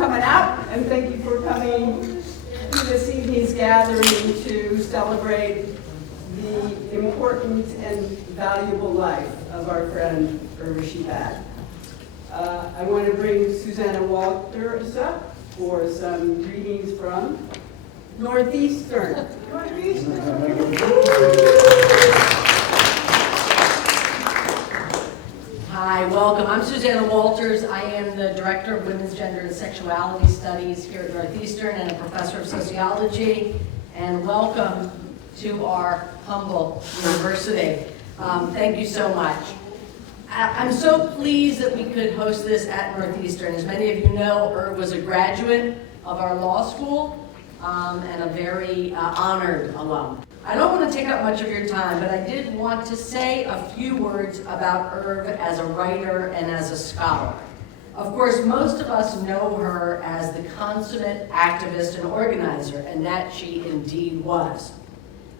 coming out, and thank you for coming to this evening's gathering to celebrate the important and valuable life of our friend Urvashi Vaid. I want to bring Susannah Walters up for some greetings from Northeastern. Hi, welcome. I'm Susannah Walters. I am the Director of Women's Gender and Sexuality Studies here at Northeastern and a Professor of Sociology. And welcome to our humble university. Thank you so much. I'm so pleased that we could host this at Northeastern. As many of you know, Irv was a graduate of our law school and a very honored alum. I don't want to take up much of your time, but I did want to say a few words about Irv as a writer and as a scholar. Of course, most of us know her as the consummate activist and organizer, and that she indeed was.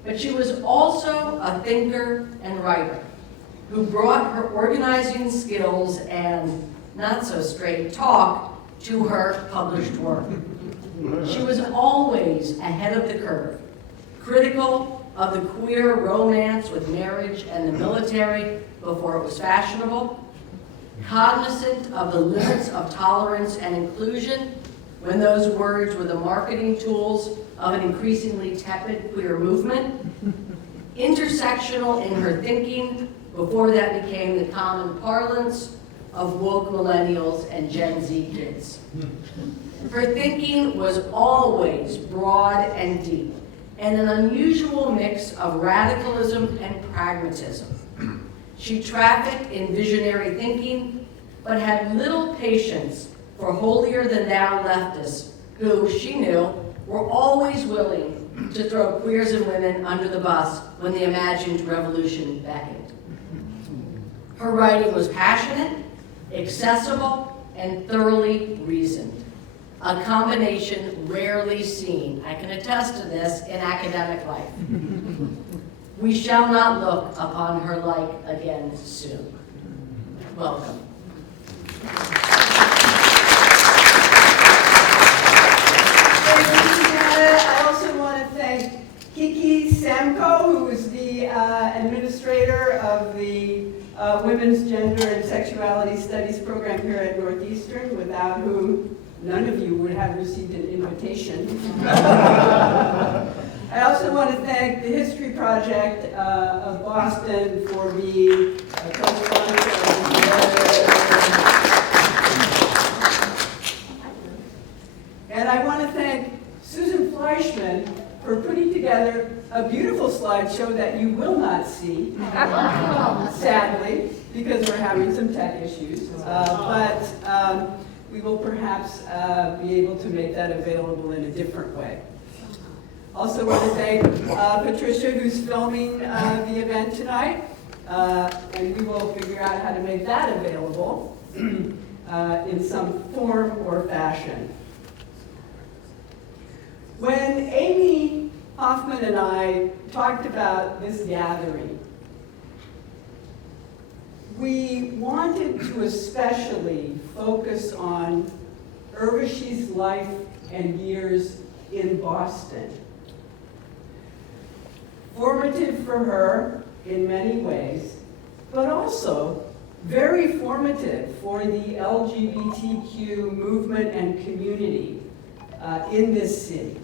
But she was also a thinker and writer who brought her organizing skills and not so straight talk to her published work. She was always ahead of the curve, critical of the queer romance with marriage and the military before it was fashionable, cognizant of the limits of tolerance and inclusion when those words were the marketing tools of an increasingly tepid queer movement, intersectional in her thinking before that became the common parlance of woke millennials and Gen Z kids. Her thinking was always broad and deep, and an unusual mix of radicalism and pragmatism. She trafficked in visionary thinking, but had little patience for holier-than-thou leftists who, she knew, were always willing to throw queers and women under the bus when the imagined revolution beckoned. Her writing was passionate, accessible, and thoroughly reasoned. A combination rarely seen, I can attest to this, in academic life. We shall not look upon her like again soon. Welcome. Thank you, Susanna. I also want to thank Kiki Samko, who is the administrator of the Women's Gender and Sexuality Studies program here at Northeastern, without whom none of you would have received an invitation. I also want to thank the History Project of Boston for being a co-sponsor. And I want to thank Susan Fleischmann for putting together a beautiful slideshow that you will not see, sadly, because we're having some tech issues. But we will perhaps be able to make that available in a different way. Also want to thank Patricia, who's filming the event tonight, and we will figure out how to make that available in some form or fashion. When Amy Hoffman and I talked about this gathering, we wanted to especially focus on Urvashi's life and years in Boston. Formative for her in many ways, but also very formative for the LGBTQ movement and community in this city.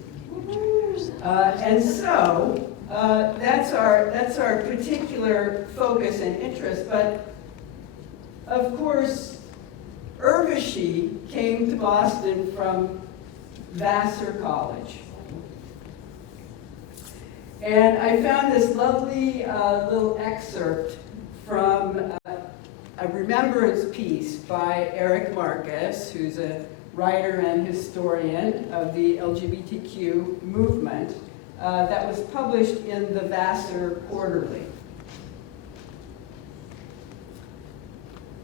And so that's our particular focus and interest. But of course, Urvashi came to Boston from Vassar College. And I found this lovely little excerpt from a remembrance piece by Eric Marcus, who's a writer and historian of the LGBTQ movement, that was published in the Vassar Quarterly.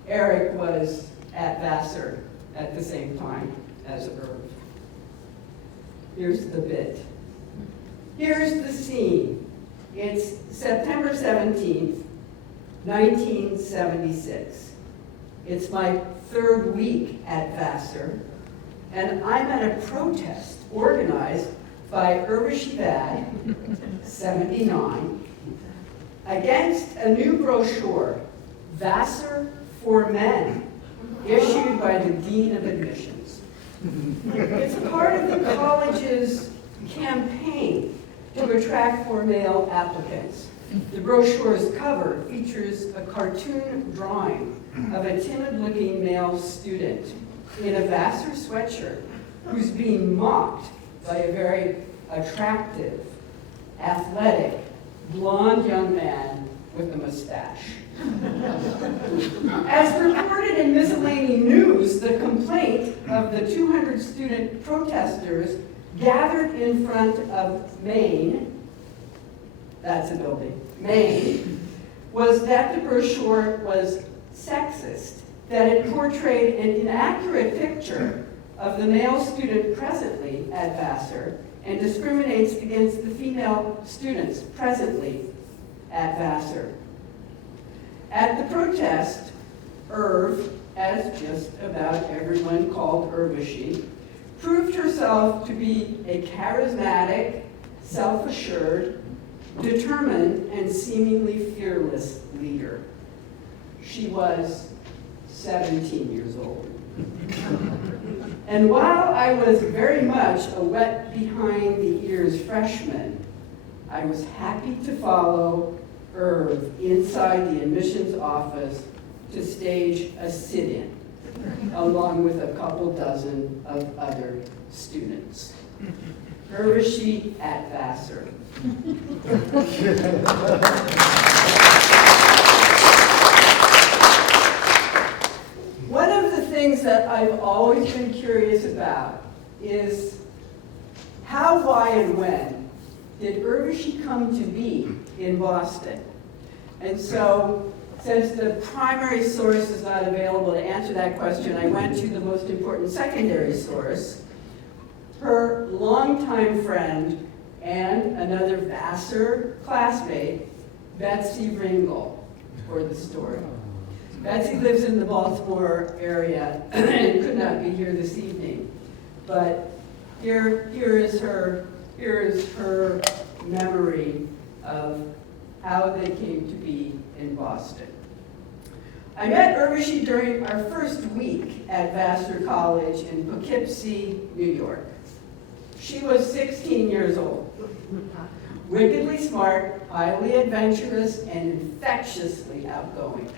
Eric was at Vassar at the same time as Irv. Here's the bit. Here's the scene. It's September 17th, 1976. It's my third week at Vassar, and I'm at a protest organized by Urvashi Vaid, 79, against a new brochure, Vassar for Men, issued by the Dean of Admissions. It's part of the college's campaign to attract more male applicants. The brochure's cover features a cartoon drawing of a timid-looking male student in a Vassar sweatshirt who's being mocked by a very attractive, athletic, blonde young man with a mustache. As reported in Miscellany News, the complaint of the 200 student protesters gathered in front of Maine, that's a building, Maine, was that the brochure was sexist, that it portrayed an inaccurate picture of the male student presently at Vassar and discriminates against the female students presently at Vassar. At the protest, Irv, as just about everyone called Urvashi, proved herself to be a charismatic, self-assured, determined, and seemingly fearless leader. She was 17 years old. And while I was very much a wet behind the ears freshman, I was happy to follow Irv inside the admissions office to stage a sit-in, along with a couple dozen of other students. Urvashi at Vassar. One of the things that I've always been curious about is how, why, and when did Urvashi come to be in Boston? And so, since the primary source is not available to answer that question, I went to the most important secondary source, her longtime friend and another Vassar classmate, Betsy Ringel, for the story. Betsy lives in the Baltimore area and could not be here this evening, but here is her memory of how they came to be in Boston. I met Urvashi during our first week at Vassar College in Poughkeepsie, New York. She was 16 years old, wickedly smart, highly adventurous, and infectiously outgoing.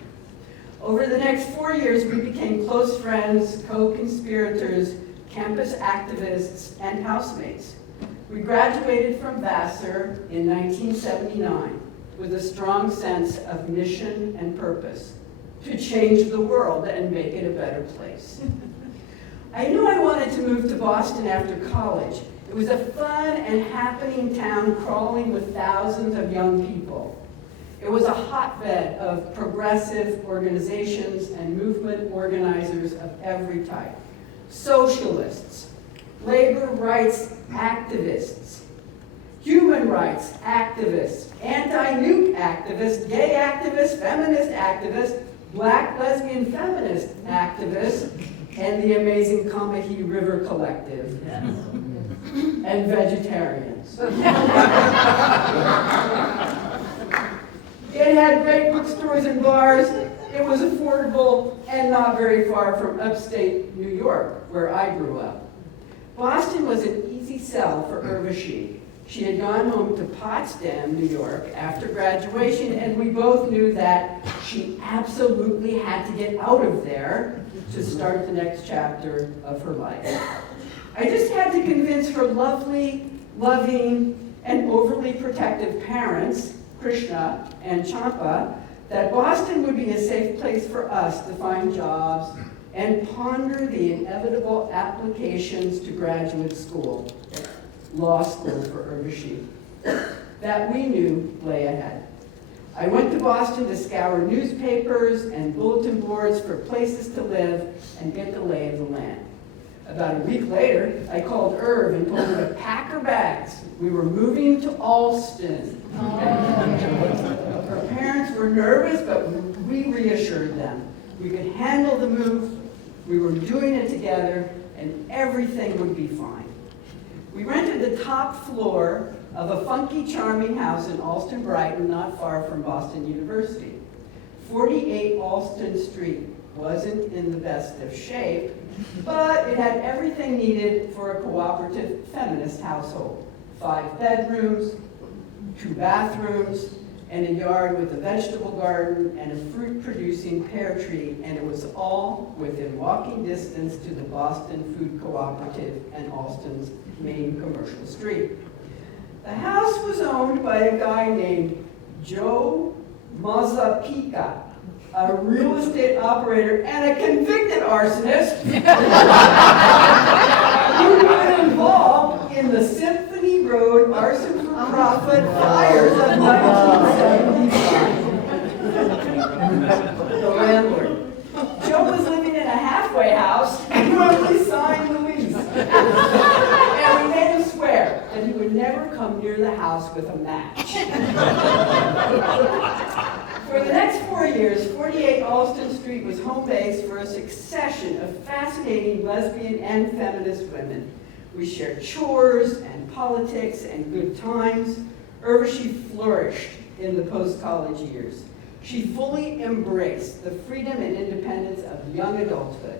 Over the next 4 years, we became close friends, co-conspirators, campus activists, and housemates. We graduated from Vassar in 1979 with a strong sense of mission and purpose to change the world and make it a better place. I knew I wanted to move to Boston after college. It was a fun and happening town crawling with thousands of young people. It was a hotbed of progressive organizations and movement organizers of every type. Socialists, labor rights activists, human rights activists, anti-nuke activists, gay activists, feminist activists, black lesbian feminist activists, and the amazing Combahee River Collective, and vegetarians. It had great bookstores and bars. It was affordable and not very far from upstate New York, where I grew up. Boston was an easy sell for Urvashi. She had gone home to Potsdam, New York, after graduation, and we both knew that she absolutely had to get out of there to start the next chapter of her life. I just had to convince her lovely, loving, and overly protective parents, Krishna and Champa, that Boston would be a safe place for us to find jobs and ponder the inevitable applications to graduate school, law school for Urvashi, that we knew lay ahead. I went to Boston to scour newspapers and bulletin boards for places to live and get the lay of the land. About a week later, I called Irv and told her to pack her bags. We were moving to Allston. Her parents were nervous, but we reassured them. We could handle the move. We were doing it together, and everything would be fine. We rented the top floor of a funky, charming house in Allston-Brighton, not far from Boston University. 48 Allston Street wasn't in the best of shape, but it had everything needed for a cooperative feminist household. 5 bedrooms, 2 bathrooms, and a yard with a vegetable garden and a fruit-producing pear tree, and it was all within walking distance to the Boston Food Cooperative and Allston's main commercial street. The house was owned by a guy named Joe Mazzapica, a real estate operator and a convicted arsonist who was involved in the Symphony Road arson for profit fires of 1975. The landlord. Joe was living in a halfway house and wrote signed the lease. And we made him swear that he would never come near the house with a match. For the next 4 years, 48 Allston Street was home base for a succession of fascinating lesbian and feminist women. We shared chores and politics and good times. Urvashi flourished in the post-college years. She fully embraced the freedom and independence of young adulthood.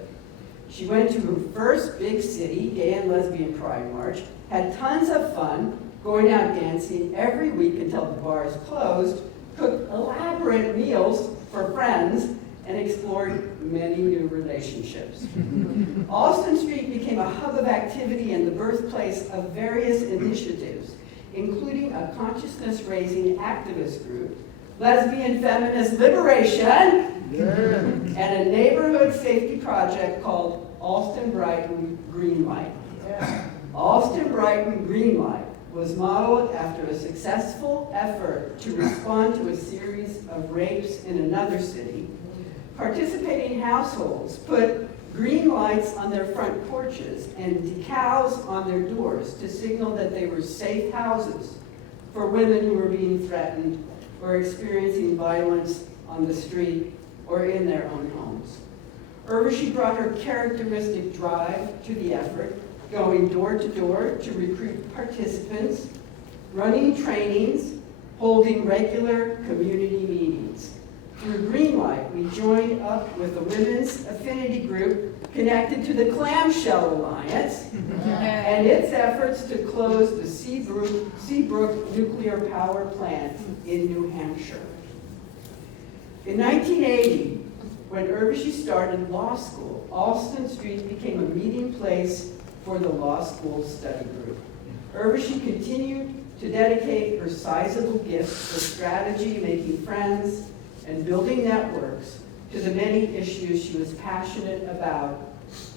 She went to her first big city, gay and lesbian pride march, had tons of fun, going out dancing every week until the bars closed, cooked elaborate meals for friends, and explored many new relationships. Allston Street became a hub of activity and the birthplace of various initiatives, including a consciousness-raising activist group, Lesbian Feminist Liberation, and a neighborhood safety project called Allston-Brighton Greenlight. Allston-Brighton Greenlight was modeled after a successful effort to respond to a series of rapes in another city. Participating households put green lights on their front porches and decals on their doors to signal that they were safe houses for women who were being threatened or experiencing violence on the street or in their own homes. Urvashi brought her characteristic drive to the effort, going door to door to recruit participants, running trainings, holding regular community meetings. Through Greenlight, we joined up with a women's affinity group connected to the Clamshell Alliance and its efforts to close the Seabrook nuclear power plant in New Hampshire. In 1980, when Urvashi started law school, Allston Street became a meeting place for the law school study group. Urvashi continued to dedicate her sizable gifts for strategy, making friends, and building networks to the many issues she was passionate about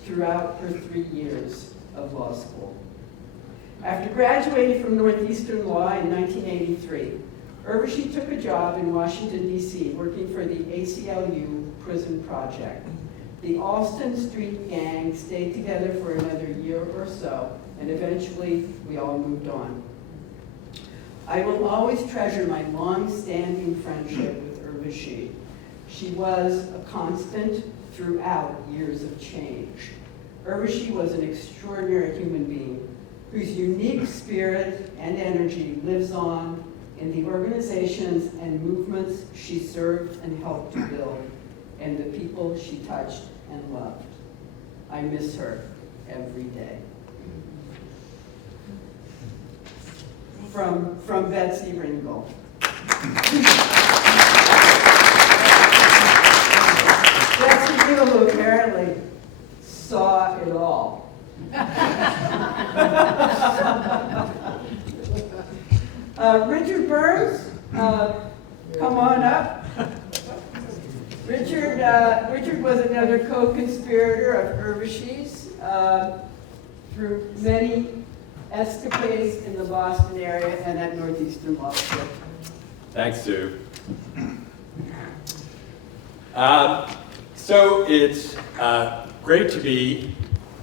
throughout her 3 years of law school. After graduating from Northeastern Law in 1983, Urvashi took a job in Washington, D.C., working for the ACLU Prison Project. The Allston Street gang stayed together for another year or so, and eventually we all moved on. I will always treasure my long-standing friendship with Urvashi. She was a constant throughout years of change. Urvashi was an extraordinary human being whose unique spirit and energy lives on in the organizations and movements she served and helped to build, and the people she touched and loved. I miss her every day. From Betsy Ringel. Betsy Ringel, who apparently saw it all. Richard Burns, come on up. Richard was another co-conspirator of Urvashi's through many escapades in the Boston area and at Northeastern Law School. Thanks, Sue. So it's great to be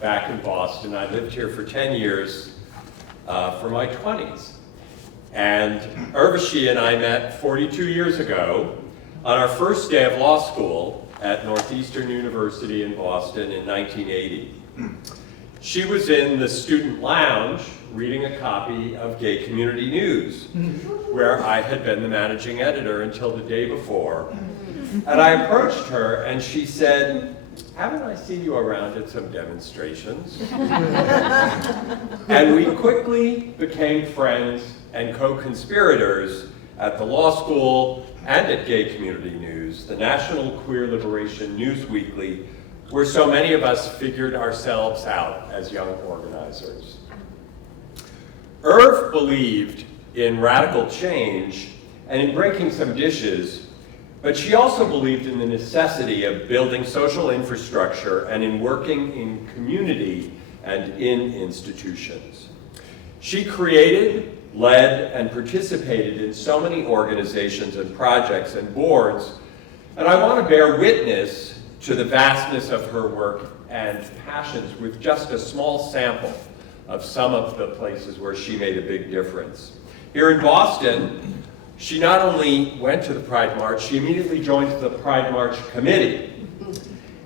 back in Boston. I lived here for 10 years for my 20s. And Urvashi and I met 42 years ago on our first day of law school at Northeastern University in Boston in 1980. She was in the student lounge reading a copy of Gay Community News, where I had been the managing editor until the day before. And I approached her and she said, "Haven't I seen you around at some demonstrations?" And we quickly became friends and co-conspirators at the law school and at Gay Community News, the National Queer Liberation News Weekly, where so many of us figured ourselves out as young organizers. Irv believed in radical change and in breaking some dishes, but she also believed in the necessity of building social infrastructure and in working in community and in institutions. She created, led, and participated in so many organizations and projects and boards, and I want to bear witness to the vastness of her work and passions with just a small sample of some of the places where she made a big difference. Here in Boston, she not only went to the Pride March, she immediately joined the Pride March committee.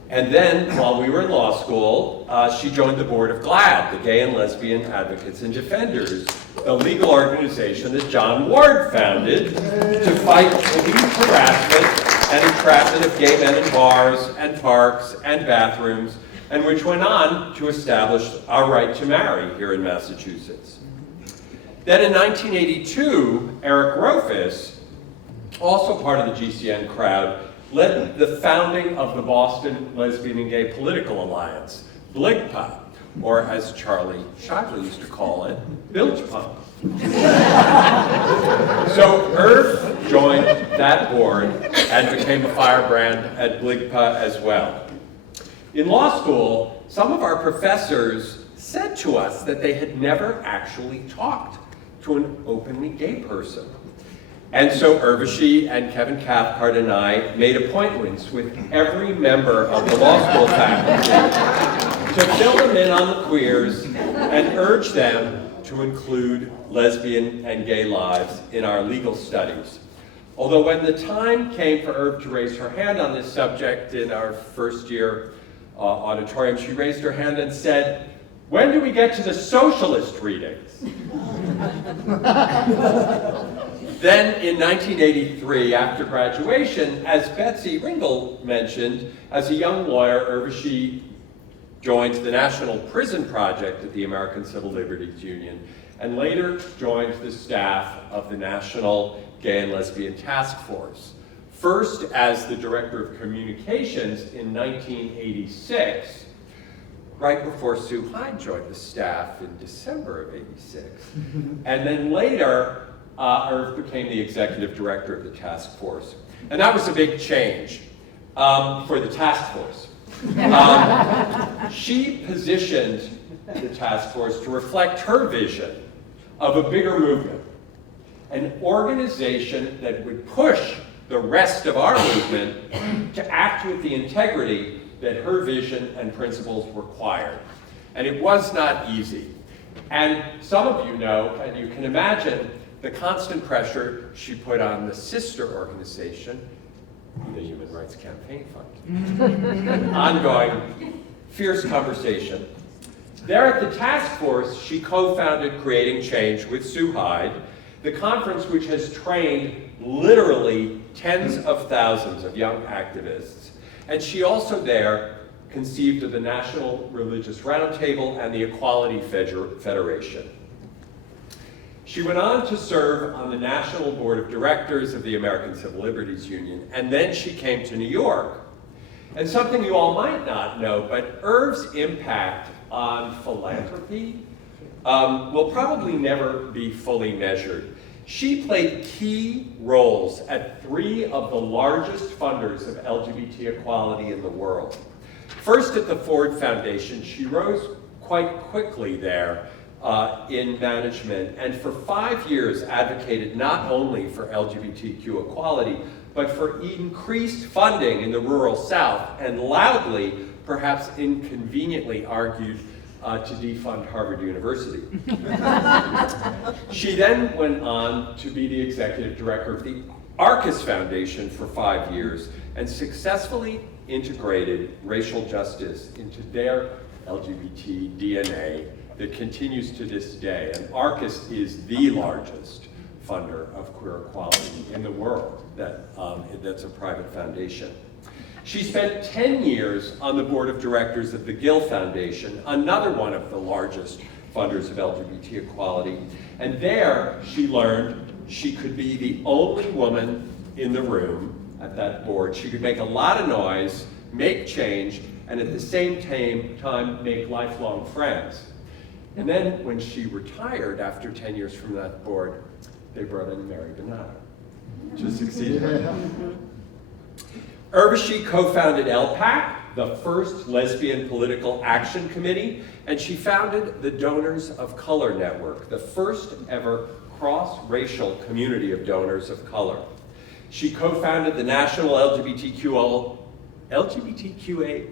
And then, while we were in law school, she joined the board of GLAAD, the Gay and Lesbian Advocates and Defenders, the legal organization that John Ward founded to fight police harassment and entrapment of gay men in bars and parks and bathrooms, and which went on to establish our right to marry here in Massachusetts. Then in 1982, Eric Rofus, also part of the GCN crowd, led the founding of the Boston Lesbian and Gay Political Alliance, BLGPA, or as Charlie Shockley used to call it, Bilgepunk. So Irv joined that board and became a firebrand at BLGPA as well. In law school, some of our professors said to us that they had never actually talked to an openly gay person. And so Urvashi and Kevin Cathcart and I made appointments with every member of the law school faculty to fill them in on the queers and urge them to include lesbian and gay lives in our legal studies. Although when the time came for Irv to raise her hand on this subject in our first year auditorium, she raised her hand and said, "When do we get to the socialist readings?" Then in 1983, after graduation, as Betsy Ringel mentioned, as a young lawyer, Urvashi joined the National Prison Project at the American Civil Liberties Union, and later joined the staff of the National Gay and Lesbian Task Force. First as the Director of Communications in 1986, right before Sue Hyde joined the staff in December of '86. And then later, Irv became the Executive Director of the task force. And that was a big change for the task force. She positioned the task force to reflect her vision of a bigger movement, an organization that would push the rest of our movement to act with the integrity that her vision and principles required. And it was not easy. And some of you know, and you can imagine, the constant pressure she put on the sister organization, the Human Rights Campaign Fund. Ongoing, fierce conversation. There at the task force, she co-founded Creating Change with Sue Hyde, the conference which has trained literally tens of thousands of young activists. And she also there conceived of the National Religious Roundtable and the Equality Federation. She went on to serve on the National Board of Directors of the American Civil Liberties Union, and then she came to New York. And something you all might not know, but Irv's impact on philanthropy will probably never be fully measured. She played key roles at 3 of the largest funders of LGBT equality in the world. First at the Ford Foundation, she rose quite quickly there in management, and for 5 years advocated not only for LGBTQ equality, but for increased funding in the rural South, and loudly, perhaps inconveniently, argued to defund Harvard University. She then went on to be the executive director of the Arcus Foundation for 5 years, and successfully integrated racial justice into their LGBT DNA that continues to this day. And Arcus is the largest funder of queer equality in the world that's a private foundation. She spent 10 years on the board of directors of the Gill Foundation, another one of the largest funders of LGBT equality. And there she learned she could be the only woman in the room at that board. She could make a lot of noise, make change, and at the same time make lifelong friends. And then when she retired after 10 years from that board, they brought in Mary Danuta to succeed her. Urvashi co-founded LPAC, the first lesbian political action committee, and she founded the Donors of Color Network, the first ever cross-racial community of donors of color. She co-founded the National LGBTQA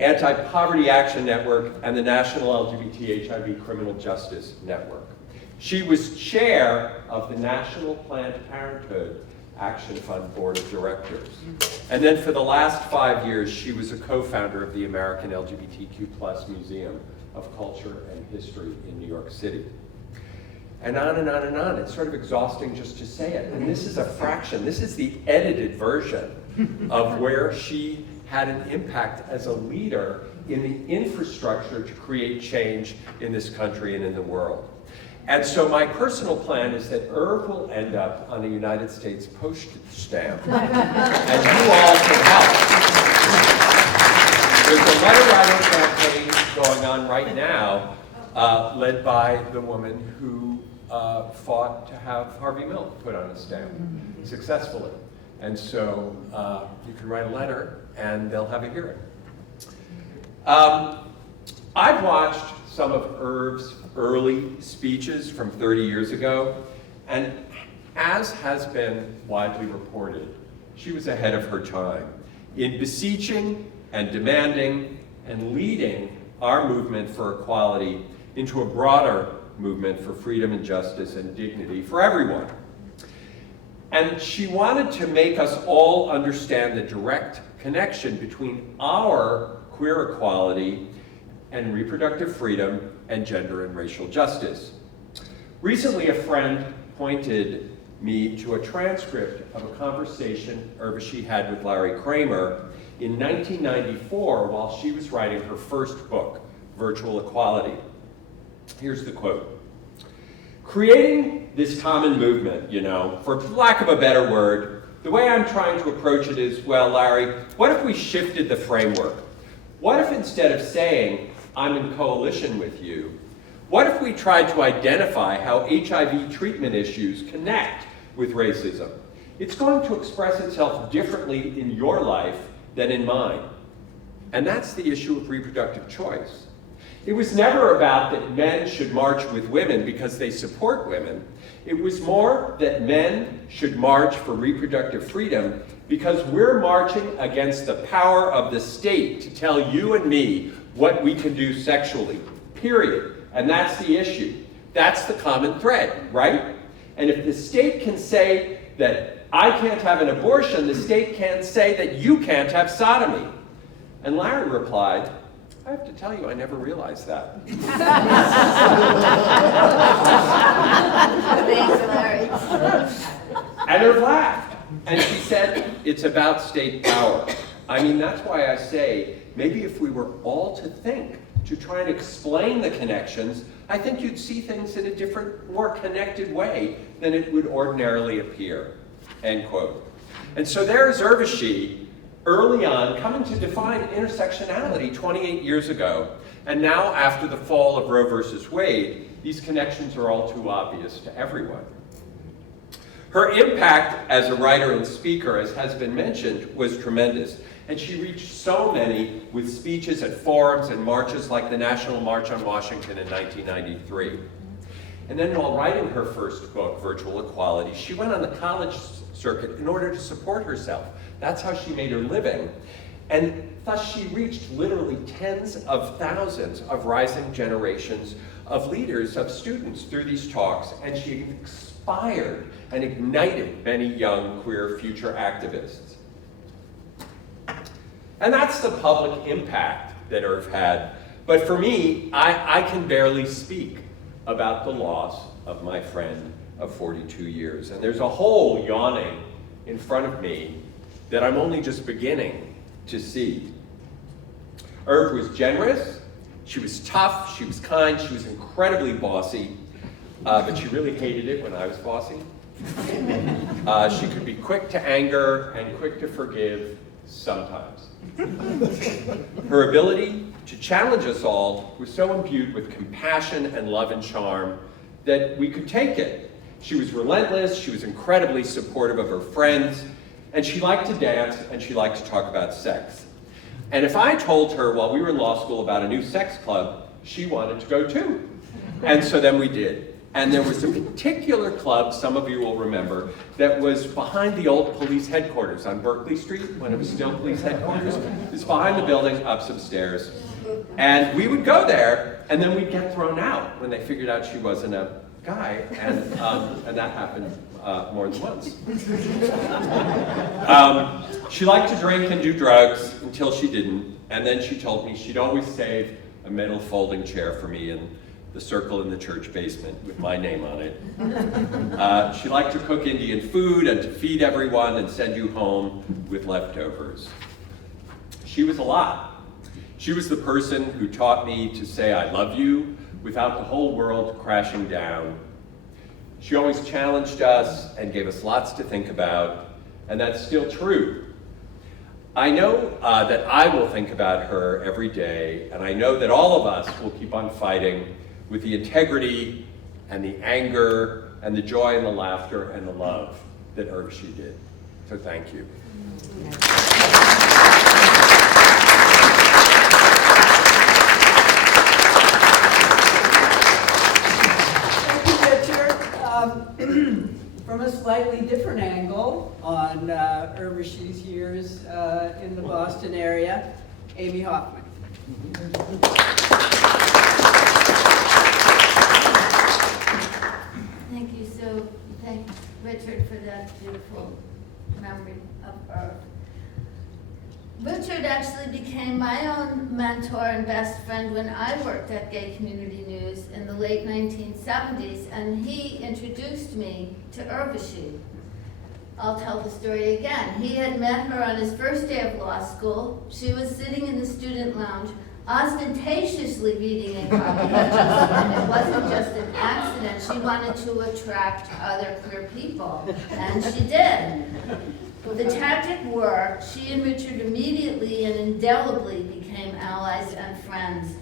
Anti-Poverty Action Network and the National LGBT HIV Criminal Justice Network. She was chair of the National Planned Parenthood Action Fund Board of Directors. And then for the last 5 years, she was a co-founder of the American LGBTQ+ Museum of Culture and History in New York City. And on and on and on. It's sort of exhausting just to say it. And this is a fraction. This is the edited version of where she had an impact as a leader in the infrastructure to create change in this country and in the world. And so my personal plan is that Irv will end up on a United States postage stamp, and you all can help. There's a letter writing campaign going on right now, led by the woman who fought to have Harvey Milk put on a stamp successfully. And so you can write a letter, and they'll have a hearing. I've watched some of Irv's early speeches from 30 years ago, and as has been widely reported, she was ahead of her time in beseeching and demanding and leading our movement for equality into a broader movement for freedom and justice and dignity for everyone. And she wanted to make us all understand the direct connection between our queer equality and reproductive freedom and gender and racial justice. Recently, a friend pointed me to a transcript of a conversation Urvashi had with Larry Kramer in 1994 while she was writing her first book, Virtual Equality. Here's the quote. Creating this common movement, for lack of a better word, the way I'm trying to approach it is, well, Larry, what if we shifted the framework? What if instead of saying, I'm in coalition with you, what if we tried to identify how HIV treatment issues connect with racism? It's going to express itself differently in your life than in mine. And that's the issue of reproductive choice. It was never about that men should march with women because they support women. It was more that men should march for reproductive freedom because we're marching against the power of the state to tell you and me what we can do sexually, period. And that's the issue. That's the common thread, right? And if the state can say that I can't have an abortion, the state can't say that you can't have sodomy. And Larry replied, I have to tell you, I never realized that. Thanks, Larry. And Irv laughed. And she said, it's about state power. I mean, that's why I say, maybe if we were all to think, to try and explain the connections, I think you'd see things in a different, more connected way than it would ordinarily appear, end quote. And so there's Urvashi, early on, coming to define intersectionality 28 years ago. And now, after the fall of Roe versus Wade, these connections are all too obvious to everyone. Her impact as a writer and speaker, as has been mentioned, was tremendous. And she reached so many with speeches at forums and marches like the National March on Washington in 1993. And then while writing her first book, Virtual Equality, she went on the college circuit in order to support herself. That's how she made her living. And thus she reached literally tens of thousands of rising generations of leaders, of students through these talks, and she inspired and ignited many young queer future activists. And that's the public impact that Irv had But for me, I can barely speak about the loss of my friend of 42 years. And there's a hole yawning in front of me that I'm only just beginning to see. Irv was generous, she was tough, she was kind, she was incredibly bossy, but she really hated it when I was bossy. She could be quick to anger and quick to forgive sometimes. Her ability to challenge us all was so imbued with compassion and love and charm that we could take it. She was relentless, she was incredibly supportive of her friends, and she liked to dance and she liked to talk about sex. And if I told her while we were in law school about a new sex club, she wanted to go too. And so then we did. And there was a particular club, some of you will remember, that was behind the old police headquarters on Berkeley Street, when it was still police headquarters. It was behind the building, up some stairs. And we would go there, and then we'd get thrown out when they figured out she wasn't a guy, and that happened more than once. She liked to drink and do drugs until she didn't, and then she told me she'd always save a metal folding chair for me in the circle in the church basement with my name on it. She liked to cook Indian food and to feed everyone and send you home with leftovers. She was a lot. She was the person who taught me to say I love you without the whole world crashing down. She always challenged us and gave us lots to think about, and that's still true. I know that I will think about her every day, and I know that all of us will keep on fighting with the integrity and the anger and the joy and the laughter and the love that Urvashi did. So thank you. From a slightly different angle on Urvashi's years in the Boston area, Amy Hoffman. Thank you. So thank Richard for that beautiful memory of Irv. Richard actually became my own mentor and best friend when I worked at Gay Community News in the late 1970s, and he introduced me to Urvashi. I'll tell the story again. He had met her on his first day of law school. She was sitting in the student lounge, ostentatiously reading a copy of Janson, and it wasn't just an accident. She wanted to attract other queer people, and she did. The tactic worked. She and Richard immediately and indelibly became allies and friends.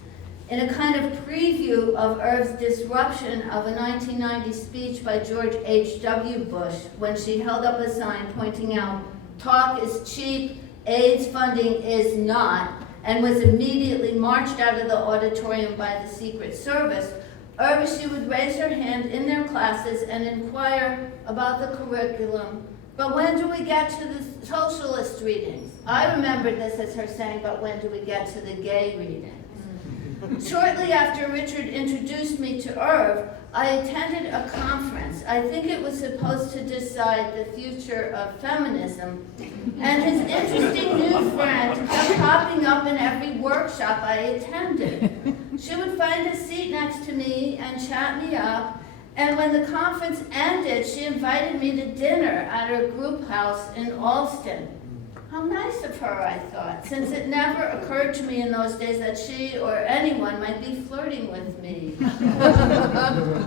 In a kind of preview of Irv's disruption of a 1990 speech by George H.W. Bush, when she held up a sign pointing out, "Talk is cheap, AIDS funding is not," and was immediately marched out of the auditorium by the Secret Service, Urvashi would raise her hand in their classes and inquire about the curriculum. "But when do we get to the socialist readings?" I remember this as her saying, "But when do we get to the gay readings?" Shortly after Richard introduced me to Irv, I attended a conference. I think it was supposed to decide the future of feminism. And his interesting new friend kept popping up in every workshop I attended. She would find a seat next to me and chat me up. And when the conference ended, she invited me to dinner at her group house in Allston. How nice of her, I thought, since it never occurred to me in those days that she or anyone might be flirting with me.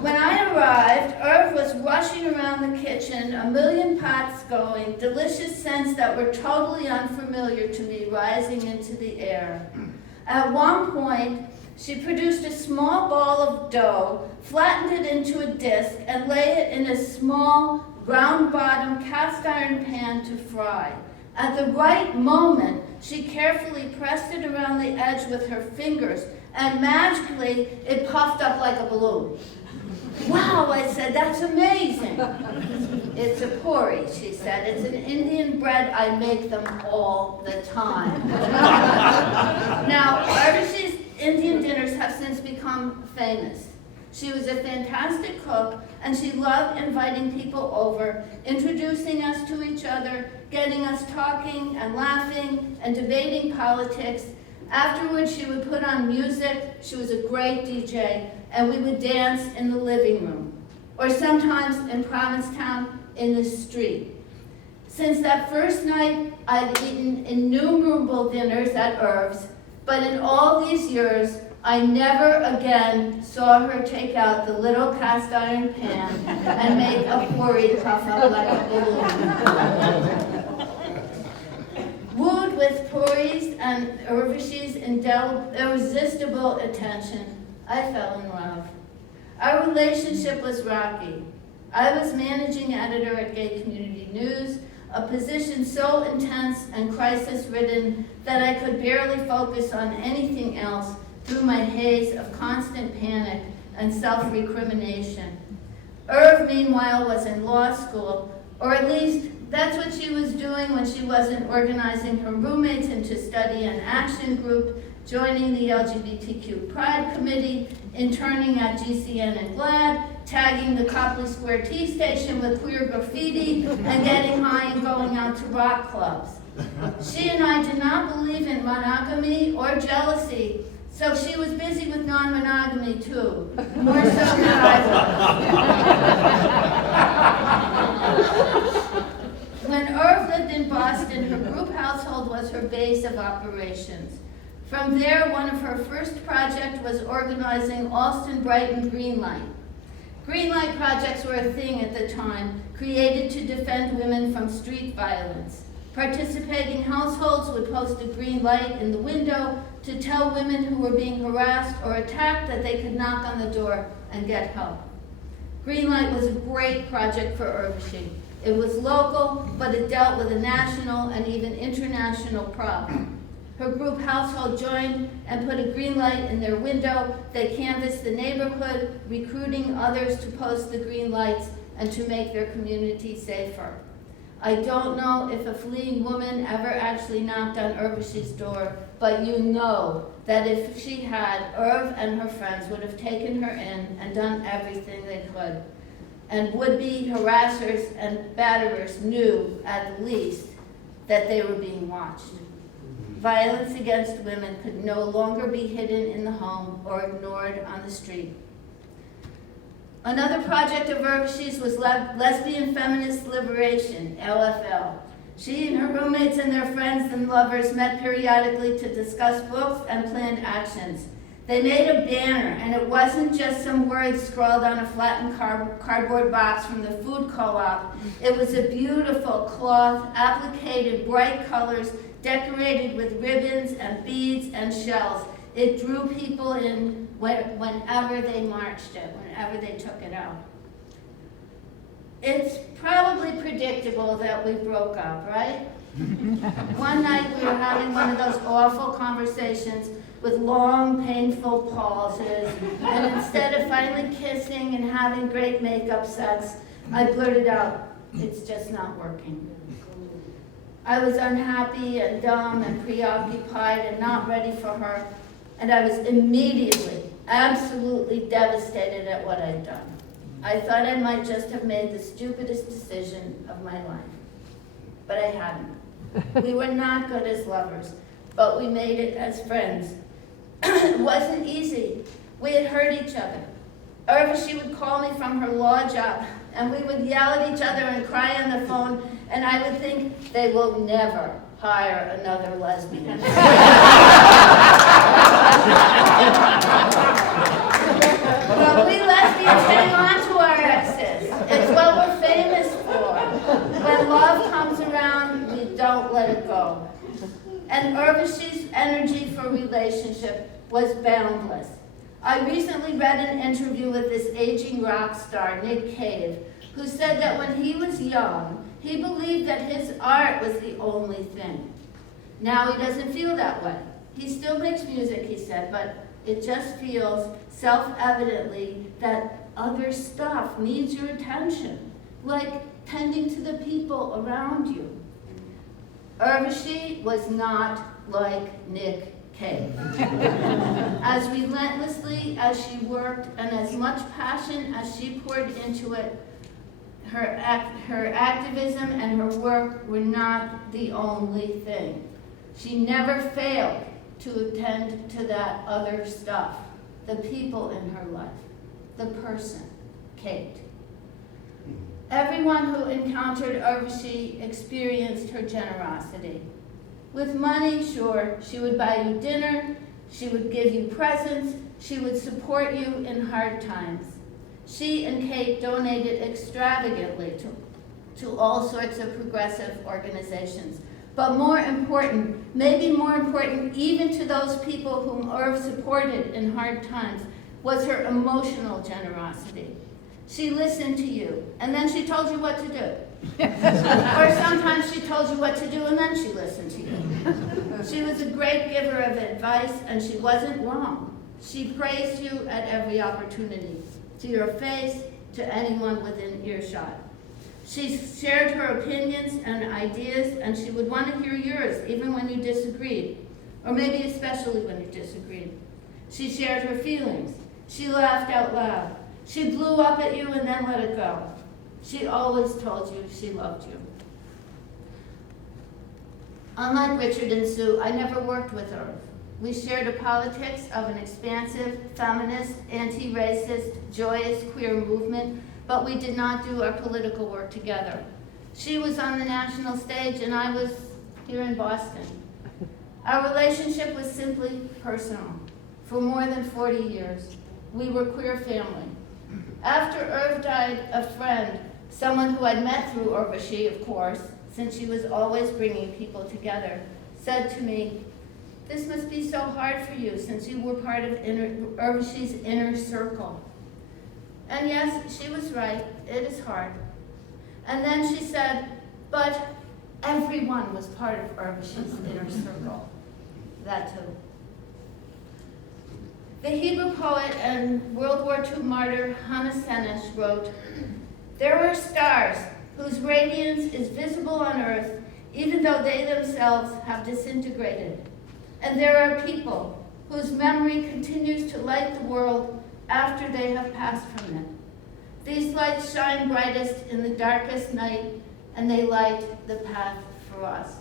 When I arrived, Irv was rushing around the kitchen, a million pots going, delicious scents that were totally unfamiliar to me rising into the air. At one point, she produced a small ball of dough, flattened it into a disc, and lay it in a small, round-bottom cast iron pan to fry. At the right moment, she carefully pressed it around the edge with her fingers, and magically, it puffed up like a balloon. "Wow," I said, "that's amazing." "It's a puri," she said. "It's an Indian bread. I make them all the time." Now, Urvashi's Indian dinners have since become famous. She was a fantastic cook, and she loved inviting people over, introducing us to each other, getting us talking and laughing and debating politics. Afterwards, she would put on music, she was a great DJ, and we would dance in the living room, or sometimes in Provincetown in the street. Since that first night, I've eaten innumerable dinners at Irv's, but in all these years, I never again saw her take out the little cast iron pan and make a porridge puff up like a balloon. Wooed with Puri's and Urvashi's irresistible attention, I fell in love. Our relationship was rocky. I was managing editor at Gay Community News, a position so intense and crisis-ridden that I could barely focus on anything else through my haze of constant panic and self-recrimination. Irv, meanwhile, was in law school, or at least that's what she was doing when she wasn't organizing her roommates into study and action group, joining the LGBTQ Pride Committee, interning at GCN and GLAAD, tagging the Copley Square Tea Station with queer graffiti, and getting high and going out to rock clubs. She and I did not believe in monogamy or jealousy, so she was busy with non-monogamy too, more so than I was. When Irv lived in Boston, her group household was her base of operations. From there, one of her first projects was organizing Allston-Brighton Greenlight. Greenlight projects were a thing at the time, created to defend women from street violence. Participating households would post a green light in the window to tell women who were being harassed or attacked that they could knock on the door and get help. Greenlight was a great project for Urvashi. It was local, but it dealt with a national and even international problem. Her group household joined and put a green light in their window. They canvassed the neighborhood, recruiting others to post the green lights and to make their community safer. I don't know if a fleeing woman ever actually knocked on Urvashi's door, but you know that if she had, Irv and her friends would have taken her in and done everything they could. And would-be harassers and batterers knew, at least, that they were being watched. Violence against women could no longer be hidden in the home or ignored on the street. Another project of Urvashi's was Lesbian Feminist Liberation, LFL. She and her roommates and their friends and lovers met periodically to discuss books and planned actions. They made a banner, and it wasn't just some words scrawled on a flattened cardboard box from the food co-op. It was a beautiful cloth, appliqued bright colors, decorated with ribbons and beads and shells. It drew people in whenever they marched it, whenever they took it out. It's probably predictable that we broke up, right? One night we were having one of those awful conversations with long, painful pauses, and instead of finally kissing and having great makeup sex, I blurted out, "It's just not working." I was unhappy and dumb and preoccupied and not ready for her, and I was immediately, absolutely devastated at what I'd done. I thought I might just have made the stupidest decision of my life, but I hadn't. We were not good as lovers, but we made it as friends. It wasn't easy. We had hurt each other. Urvashi would call me from her law job, and we would yell at each other and cry on the phone, and I would think, they will never hire another lesbian. Well, we lesbians hang on to our exes. It's what we're famous for. When love comes around, we don't let it go. And Urvashi's energy for relationship was boundless. I recently read an interview with this aging rock star, Nick Cave, who said that when he was young, he believed that his art was the only thing. Now he doesn't feel that way. He still makes music, he said, but it just feels self-evidently that other stuff needs your attention, like tending to the people around you. Urvashi was not like Nick Cave. As relentlessly as she worked and as much passion as she poured into it, her activism and her work were not the only thing. She never failed to attend to that other stuff, the people in her life, the person, Kate. Everyone who encountered Urvashi experienced her generosity. With money, sure, she would buy you dinner, she would give you presents, she would support you in hard times. She and Kate donated extravagantly to all sorts of progressive organizations. But more important, maybe more important even to those people whom Irv supported in hard times, was her emotional generosity. She listened to you, and then she told you what to do. Or sometimes she told you what to do, and then she listened to you. She was a great giver of advice, and she wasn't wrong. She praised you at every opportunity, to your face, to anyone within earshot. She shared her opinions and ideas, and she would want to hear yours, even when you disagreed, or maybe especially when you disagreed. She shared her feelings. She laughed out loud. She blew up at you and then let it go. She always told you she loved you. Unlike Richard and Sue, I never worked with Irv. We shared a politics of an expansive, feminist, anti-racist, joyous queer movement, but we did not do our political work together. She was on the national stage and I was here in Boston. Our relationship was simply personal. For more than 40 years, we were queer family. After Irv died, a friend, someone who I'd met through Urvashi, of course, since she was always bringing people together, said to me, "This must be so hard for you since you were part of Urvashi's inner circle." And yes, she was right, it is hard. And then she said, but everyone was part of Urvashi's inner circle. That too. The Hebrew poet and World War II martyr Hannah Senesh wrote, "There are stars whose radiance is visible on earth even though they themselves have disintegrated. And there are people whose memory continues to light the world after they have passed from it. These lights shine brightest in the darkest night, and they light the path for us."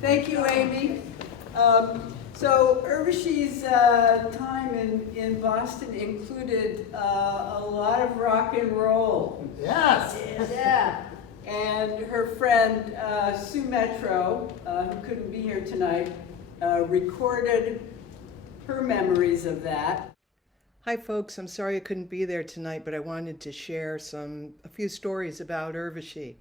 Thank you, Amy. So Urvashi's time in Boston included a lot of rock and roll. Yes. Yeah. And her friend Sue Metro, who couldn't be here tonight, recorded her memories of that. Hi folks, I'm sorry I couldn't be there tonight, but I wanted to share a few stories about Urvashi.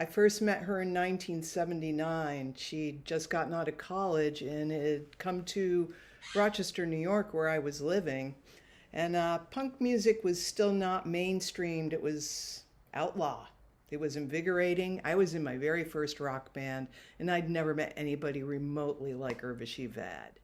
I first met her in 1979. She'd just gotten out of college and had come to Rochester, New York, where I was living. And punk music was still not mainstreamed. It was outlaw. It was invigorating. I was in my very first rock band, and I'd never met anybody remotely like Urvashi Vaid.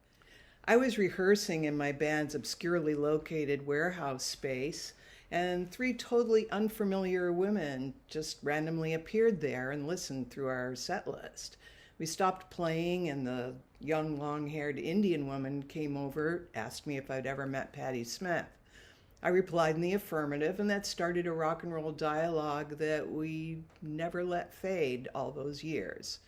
I was rehearsing in my band's obscurely located warehouse space, and 3 totally unfamiliar women just randomly appeared there and listened through our set list. We stopped playing, and the young, long-haired Indian woman came over, asked me if I'd ever met Patti Smith. I replied in the affirmative, and that started a rock and roll dialogue that we never let fade all those years.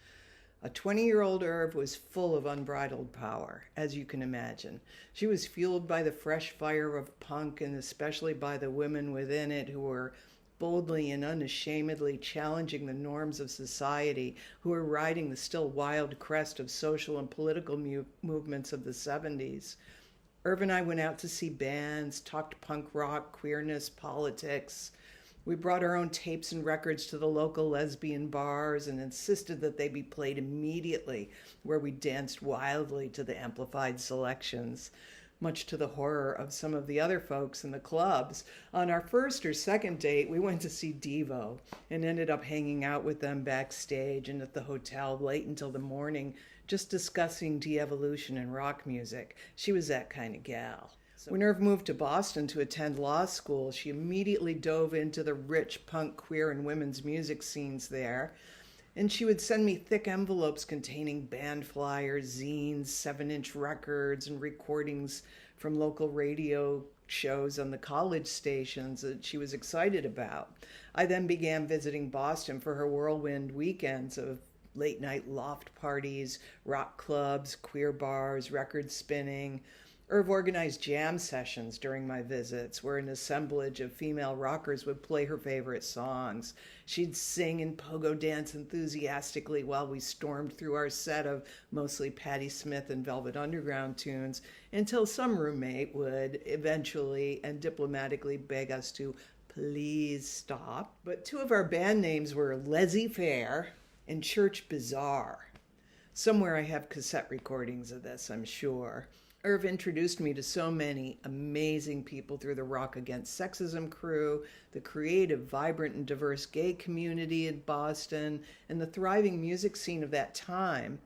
A 20-year-old Irv was full of unbridled power, as you can imagine. She was fueled by the fresh fire of punk, and especially by the women within it who were boldly and unashamedly challenging the norms of society, who were riding the still wild crest of social and political movements of the 70s. Irv and I went out to see bands, talked punk rock, queerness, politics. We brought our own tapes and records to the local lesbian bars and insisted that they be played immediately, where we danced wildly to the amplified selections, much to the horror of some of the other folks in the clubs. On our first or second date, we went to see Devo and ended up hanging out with them backstage and at the hotel late until the morning, just discussing de-evolution and rock music. She was that kind of gal. When Irv moved to Boston to attend law school, she immediately dove into the rich punk, queer, and women's music scenes there. And she would send me thick envelopes containing band flyers, zines, 7-inch records, and recordings from local radio shows on the college stations that she was excited about. I then began visiting Boston for her whirlwind weekends of late-night loft parties, rock clubs, queer bars, record spinning. Irv organized jam sessions during my visits where an assemblage of female rockers would play her favorite songs. She'd sing and pogo dance enthusiastically while we stormed through our set of mostly Patti Smith and Velvet Underground tunes until some roommate would eventually and diplomatically beg us to please stop. But two of our band names were Laissez Faire and Church Bazaar. Somewhere I have cassette recordings of this, I'm sure. Irv introduced me to so many amazing people through the Rock Against Sexism crew, the creative, vibrant, and diverse gay community in Boston, and the thriving music scene of that time.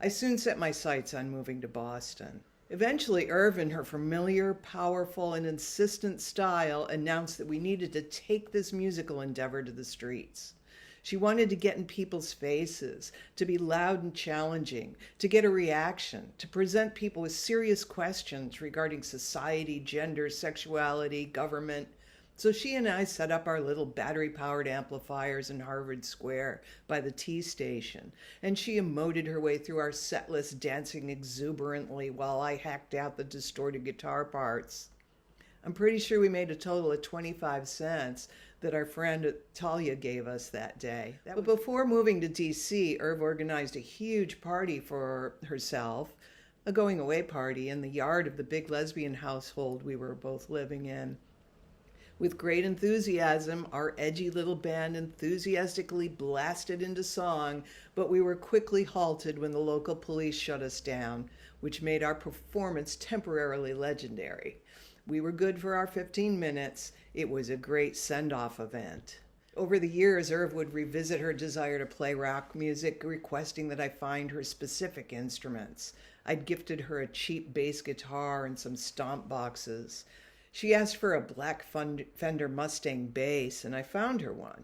I soon set my sights on moving to Boston. Eventually, Irv, in her familiar, powerful, and insistent style, announced that we needed to take this musical endeavor to the streets. She wanted to get in people's faces, to be loud and challenging, to get a reaction, to present people with serious questions regarding society, gender, sexuality, government. So she and I set up our little battery-powered amplifiers in Harvard Square by the T station, and she emoted her way through our set list, dancing exuberantly while I hacked out the distorted guitar parts. I'm pretty sure we made a total of 25 cents that our friend Talia gave us that day. But before moving to DC, Irv organized a huge party for herself, a going-away party in the yard of the big lesbian household we were both living in. With great enthusiasm, our edgy little band enthusiastically blasted into song, but we were quickly halted when the local police shut us down, which made our performance temporarily legendary. We were good for our 15 minutes. It was a great send-off event. Over the years, Irv would revisit her desire to play rock music, requesting that I find her specific instruments. I'd gifted her a cheap bass guitar and some stomp boxes. She asked for a black Fender Mustang bass, and I found her one.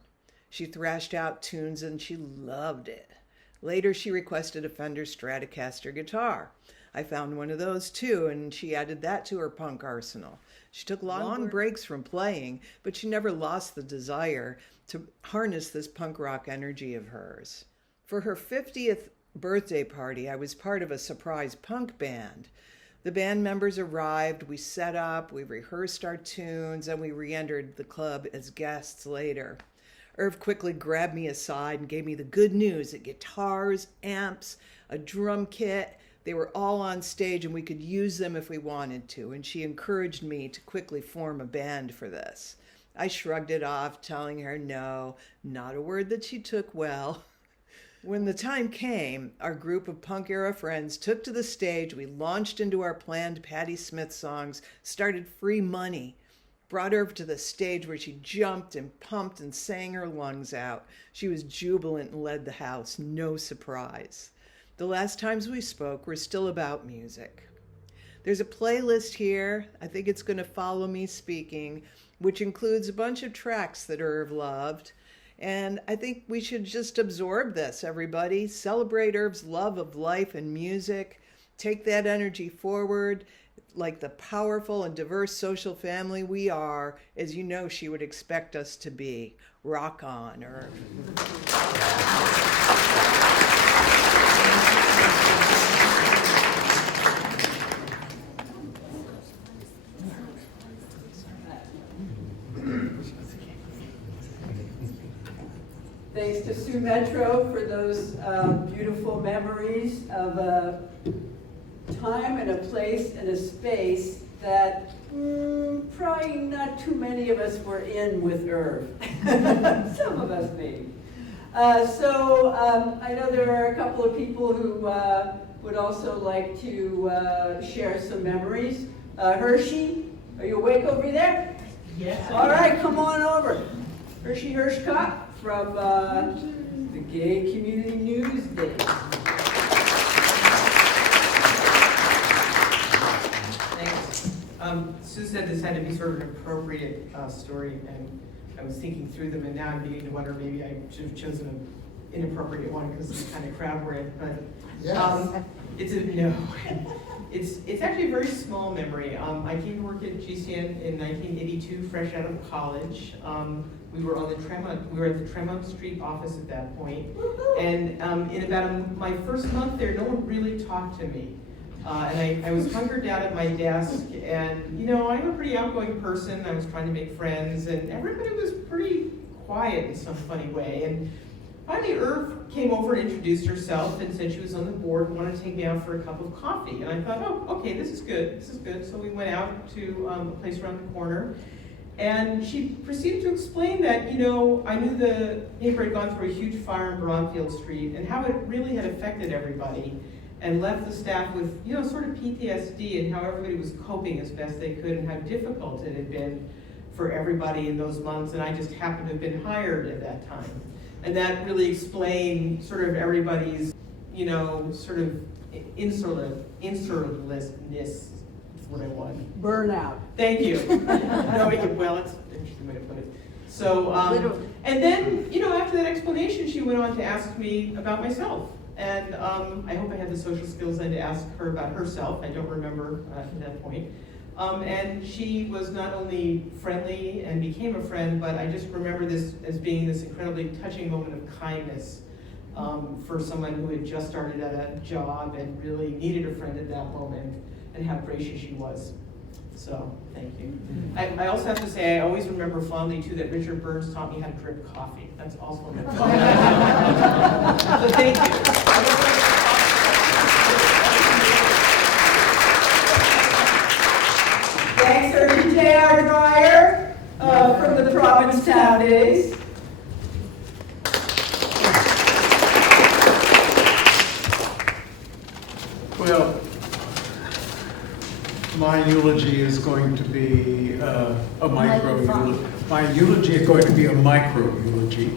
She thrashed out tunes, and she loved it. Later, she requested a Fender Stratocaster guitar. I found one of those too, and she added that to her punk arsenal. She took long breaks from playing, but she never lost the desire to harness this punk rock energy of hers. For her 50th birthday party, I was part of a surprise punk band. The band members arrived, we set up, we rehearsed our tunes, and we re-entered the club as guests later. Irv quickly grabbed me aside and gave me the good news that guitars, amps, a drum kit, they were all on stage and we could use them if we wanted to, and she encouraged me to quickly form a band for this. I shrugged it off, telling her no, not a word that she took well. When the time came, our group of punk-era friends took to the stage, we launched into our planned Patti Smith songs, started Free Money, brought her to the stage where she jumped and pumped and sang her lungs out. She was jubilant and led the house, no surprise. The last times we spoke were still about music. There's a playlist here, I think it's going to follow me speaking, which includes a bunch of tracks that Irv loved. And I think we should just absorb this, everybody. Celebrate Irv's love of life and music. Take that energy forward like the powerful and diverse social family we are, as you know she would expect us to be. Rock on, Irv. Thanks to Sue Metro for those beautiful memories of a time and a place and a space that probably not too many of us were in with Irv. Some of us maybe. So I know there are a couple of people who would also like to share some memories. Hershey, are you awake over there? Yes. All right, come on over. Hershey Hirschkop from the Gay Community News Days. Thanks. Sue said this had to be sort of an appropriate story, and I was thinking through them, and now I'm beginning to wonder maybe I should have chosen inappropriate one because it's kind of crowd we're in, but Yes. it's actually a very small memory. I came to work at GCN in 1982, fresh out of college. We were at the Tremont Street office at that point, and in about my first month there, no one really talked to me. And I was hunkered down at my desk, and I'm a pretty outgoing person. I was trying to make friends, and everybody was pretty quiet in some funny way. And finally, Irv came over and introduced herself and said she was on the board and wanted to take me out for a cup of coffee. And I thought, oh, okay, this is good. So we went out to a place around the corner. And she proceeded to explain that, I knew the paper had gone through a huge fire in Bromfield Street and how it really had affected everybody and left the staff with, sort of PTSD and how everybody was coping as best they could and how difficult it had been for everybody in those months. And I just happened to have been hired at that time. And that really explained sort of everybody's, sort of insularlessness. What I want. Burnout. Thank you. No, well, it's an interesting way to put it. So, and then, after that explanation, she went on to ask me about myself. And I hope I had the social skills then to ask her about herself. I don't remember at that point. And she was not only friendly and became a friend, but I just remember this as being this incredibly touching moment of kindness for someone who had just started at a job and really needed a friend at that moment, and how gracious she was. So, thank you. I also have to say, I always remember fondly, too, that Richard Burns taught me how to drip coffee. That's also a good So, thank you. Thanks, Hershey J.R. Dreyer from the Provincetown days. Well, my eulogy is going to be a micro eulogy. My eulogy is going to be a micro eulogy.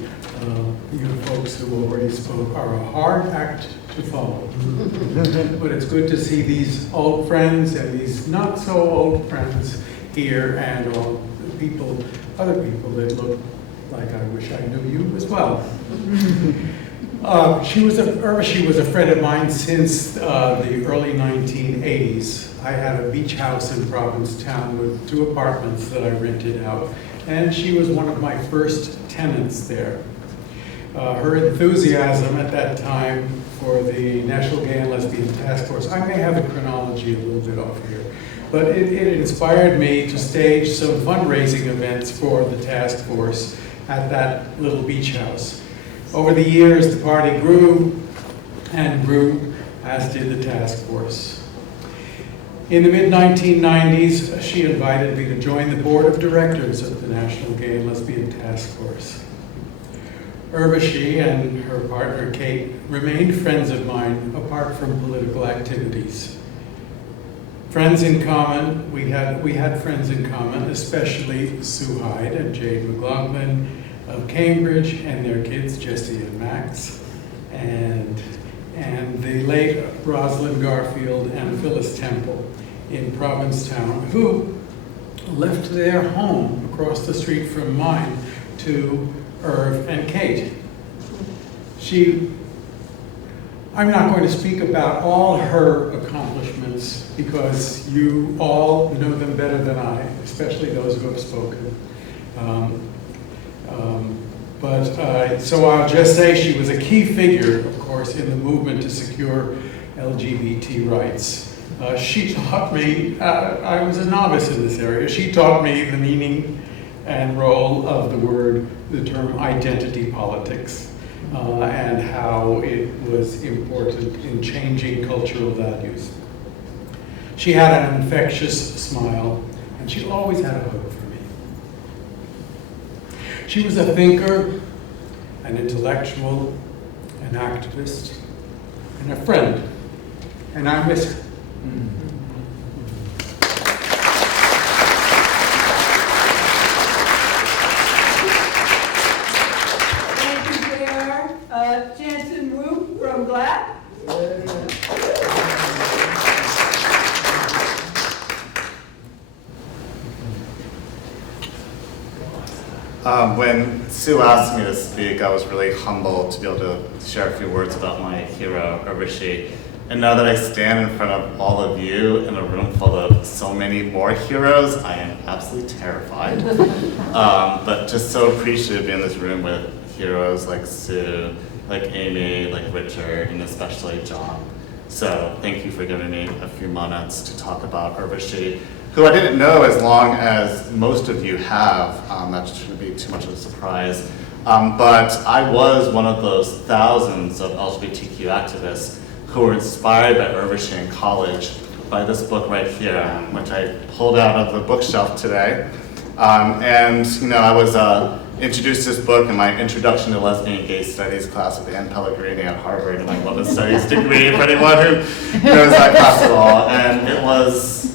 You folks who already spoke are a hard act to follow. But it's good to see these old friends and these not so old friends here, and all the other people that look like I wish I knew you as well. Urvashi was a friend of mine since the early 1980s. I had a beach house in Provincetown with 2 apartments that I rented out, and she was one of my first tenants there. Her enthusiasm at that time for the National Gay and Lesbian Task Force, I may have the chronology a little bit off here, but it inspired me to stage some fundraising events for the task force at that little beach house. Over the years, the party grew and grew, as did the task force. In the mid-1990s, she invited me to join the board of directors of the National Gay and Lesbian Task Force. Urvashi and her partner, Kate, remained friends of mine apart from political activities. Friends in common, we had friends in common, especially Sue Hyde and Jade McLaughlin of Cambridge, and their kids, Jesse and Max, and the late Rosalind Garfield and Phyllis Temple in Provincetown, who left their home across the street from mine to Irv and Kate. I'm not going to speak about all her accomplishments because you all know them better than I, especially those who have spoken. So I'll just say she was a key figure, of course, in the movement to secure LGBT rights. She taught me, I was a novice in this area, she taught me the meaning and role of the term identity politics, and how it was important in changing cultural values. She had an infectious smile, and she always had a hope for me. She was a thinker, an intellectual, an activist, and a friend, and I miss her. Thank you, J.R. Janson Wu from GLAD. When Sue asked me to speak, I was really humbled to be able to share a few words about my hero, Urvashi. And now that I stand in front of all of you in a room full of so many more heroes, I am absolutely terrified. But just so appreciative to be in this room with heroes like Sue, like Amy, like Richard, and especially John. So thank you for giving me a few moments to talk about Urvashi, who I didn't know as long as most of you have. That shouldn't be too much of a surprise. But I was one of those thousands of LGBTQ activists who were inspired by Urvashi in college by this book right here, which I pulled out of the bookshelf today. And I was introduced to this book in my Introduction to Lesbian and Gay Studies class with Ann Pellegrini at Harvard in my Women's Studies degree, for anyone who knows that class at all. And it was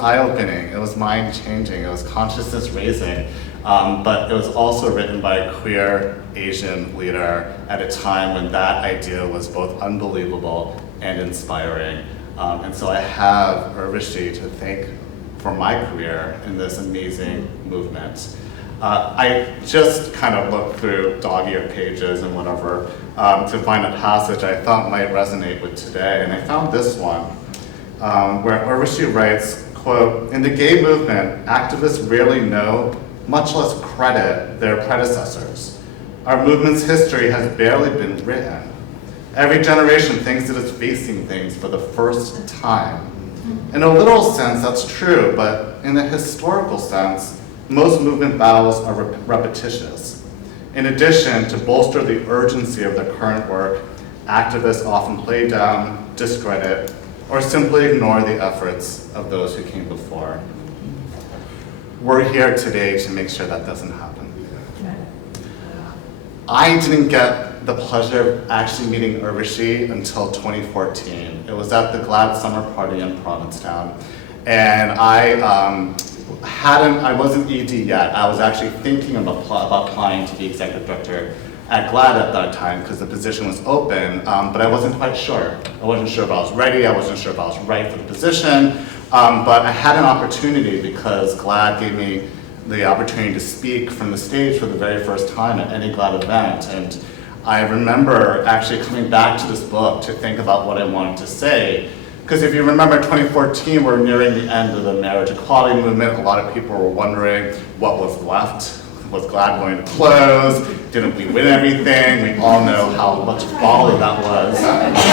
eye-opening, it was mind-changing, it was consciousness-raising. But it was also written by a queer Asian leader at a time when that idea was both unbelievable and inspiring. And so I have Urvashi to thank for my career in this amazing movement. I just kind of looked through dog-eared pages and whatever to find a passage I thought might resonate with today, and I found this one, where Urvashi writes, quote, "In the gay movement, activists rarely know, much less credit, their predecessors. Our movement's history has barely been written. Every generation thinks it is facing things for the first time. In a literal sense, that's true, but in a historical sense, most movement battles are repetitious. In addition, to bolster the urgency of the current work, activists often play down, discredit, or simply ignore the efforts of those who came before. We're here today to make sure that doesn't happen." I didn't get the pleasure of actually meeting Urvashi until 2014. It was at the GLAAD summer party in Provincetown. And I wasn't ED yet. I was actually thinking about applying to be executive director at GLAAD at that time because the position was open, but I wasn't quite sure. I wasn't sure if I was ready, I wasn't sure if I was right for the position, but I had an opportunity because GLAAD gave me the opportunity to speak from the stage for the very first time at any GLAAD event. And I remember actually coming back to this book to think about what I wanted to say. Because if you remember 2014, we're nearing the end of the marriage equality movement. A lot of people were wondering what was left. Was GLAAD going to close? Didn't we win everything? We all know how much folly that was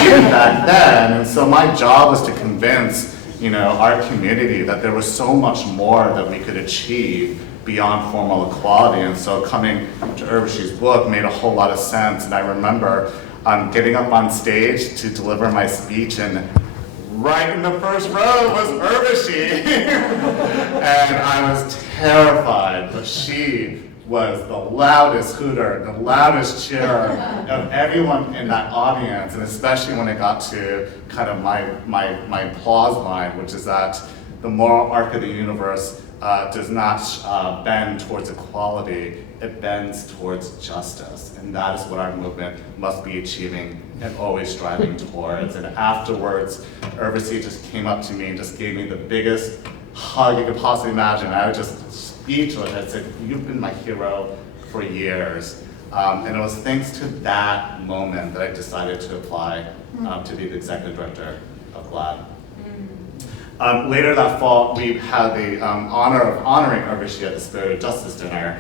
even back then. And so my job was to convince our community that there was so much more that we could achieve beyond formal equality. And so coming to Urvashi's book made a whole lot of sense. And I remember getting up on stage to deliver my speech, and right in the first row was Urvashi. And I was terrified, but she was the loudest hooter, the loudest cheerer of everyone in that audience, and especially when it got to kind of my applause line, which is that the moral arc of the universe does not bend towards equality, it bends towards justice. And that is what our movement must be achieving and always striving towards. And afterwards, Urvashi just came up to me and just gave me the biggest hug you could possibly imagine. I was just speechless. I said, "You've been my hero for years." And it was thanks to that moment that I decided to apply to be the executive director of GLAAD. Later that fall, we had the honor of honoring Urvashi at the Spirit of Justice dinner,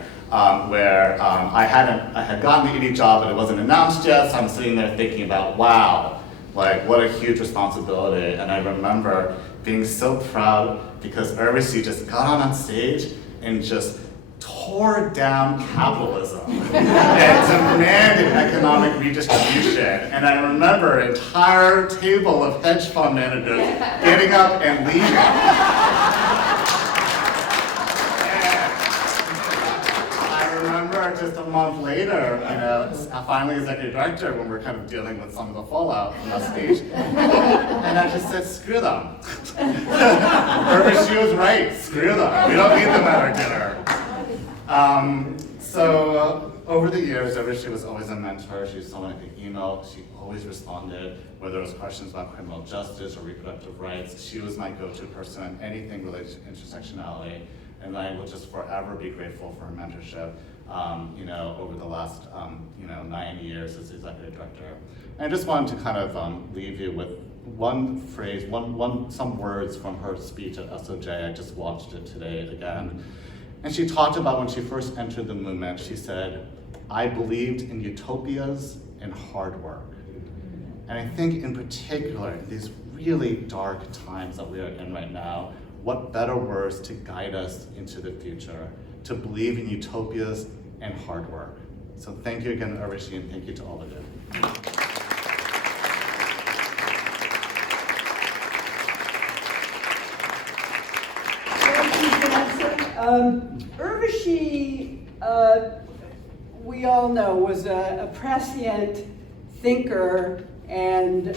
where I had gotten the ED job, but it wasn't announced yet, so I'm sitting there thinking about, wow, like what a huge responsibility. And I remember being so proud because Urvashi just got on stage and just tore down capitalism and demanded economic redistribution. And I remember an entire table of hedge fund managers getting up and leaving. And I remember just a month later, finally executive director, when we're kind of dealing with some of the fallout from that stage, and I just said, screw them. Urvashi was right, screw them. We don't need them at our dinner. So over the years, Urvashi was always a mentor. She was someone I could email. She always responded, whether it was questions about criminal justice or reproductive rights. She was my go-to person on anything related to intersectionality, and I will just forever be grateful for her mentorship. over the last 9 years as executive director. And I just wanted to kind of leave you with one phrase, some words from her speech at SOJ. I just watched it today again. And she talked about when she first entered the movement, she said, "I believed in utopias and hard work." And I think in particular, in these really dark times that we are in right now, what better words to guide us into the future, to believe in utopias and hard work. So thank you again, Urvashi, and thank you to all of you. Urvashi, we all know, was a prescient thinker and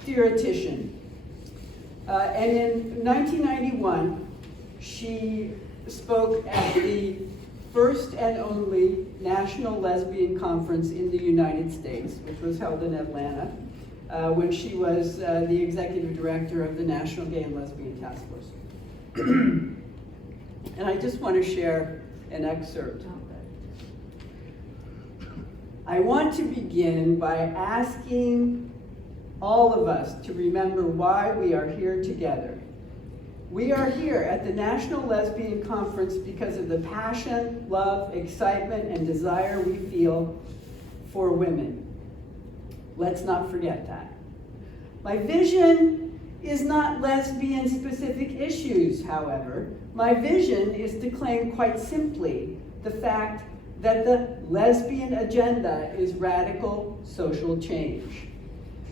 theoretician. And in 1991, she spoke at the first and only National Lesbian Conference in the United States, which was held in Atlanta, when she was the executive director of the National Gay and Lesbian Task Force. And I just want to share an excerpt. I want to begin by asking all of us to remember why we are here together. We are here at the National Lesbian Conference because of the passion, love, excitement, and desire we feel for women. Let's not forget that. My vision is not lesbian-specific issues, however. My vision is to claim quite simply the fact that the lesbian agenda is radical social change.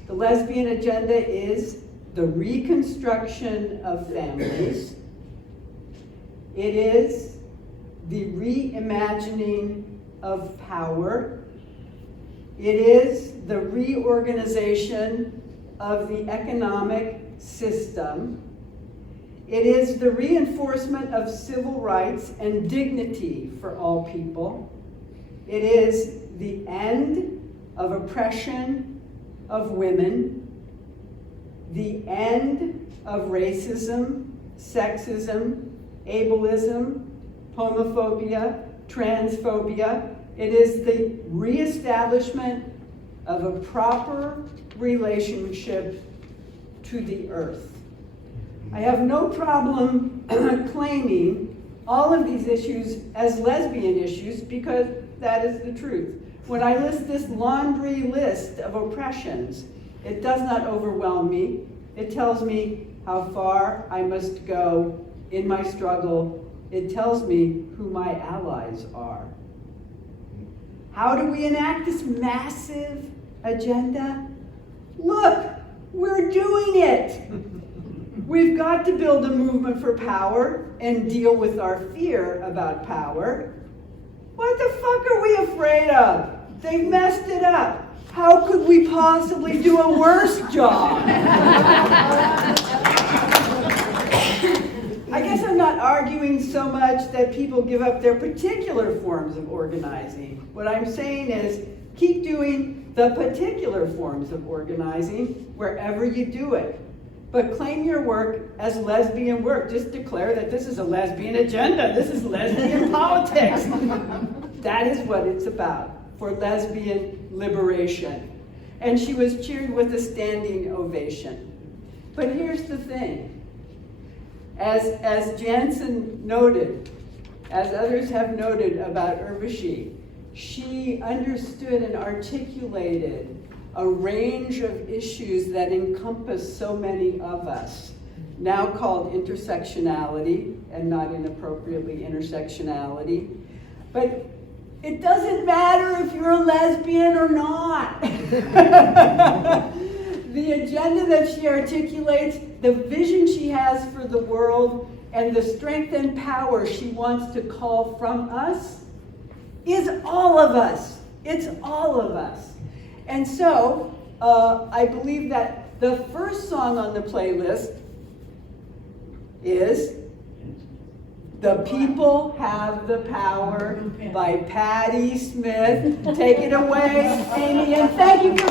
The lesbian agenda is the reconstruction of families. It is the reimagining of power. It is the reorganization of the economic system. It is the reinforcement of civil rights and dignity for all people. It is the end of oppression of women, the end of racism, sexism, ableism, homophobia, transphobia. It is the reestablishment of a proper relationship to the earth. I have no problem claiming all of these issues as lesbian issues because that is the truth. When I list this laundry list of oppressions, it does not overwhelm me. It tells me how far I must go in my struggle. It tells me who my allies are. How do we enact this massive agenda? Look, we're doing it. We've got to build a movement for power and deal with our fear about power. What the fuck are we afraid of? They messed it up. How could we possibly do a worse job? I guess I'm not arguing so much that people give up their particular forms of organizing. What I'm saying is keep doing the particular forms of organizing wherever you do it. But claim your work as lesbian work. Just declare that this is a lesbian agenda. This is lesbian politics. That is what it's about, for lesbian liberation. And she was cheered with a standing ovation. But here's the thing. As Janson noted, as others have noted about Urvashi, she understood and articulated a range of issues that encompass so many of us, now called intersectionality, and not inappropriately intersectionality. But it doesn't matter if you're a lesbian or not. The agenda that she articulates, the vision she has for the world, and the strength and power she wants to call from us is all of us. It's all of us. And so, I believe that the first song on the playlist is "The People Have the Power" by Patti Smith. Take it away, Amy, and thank you for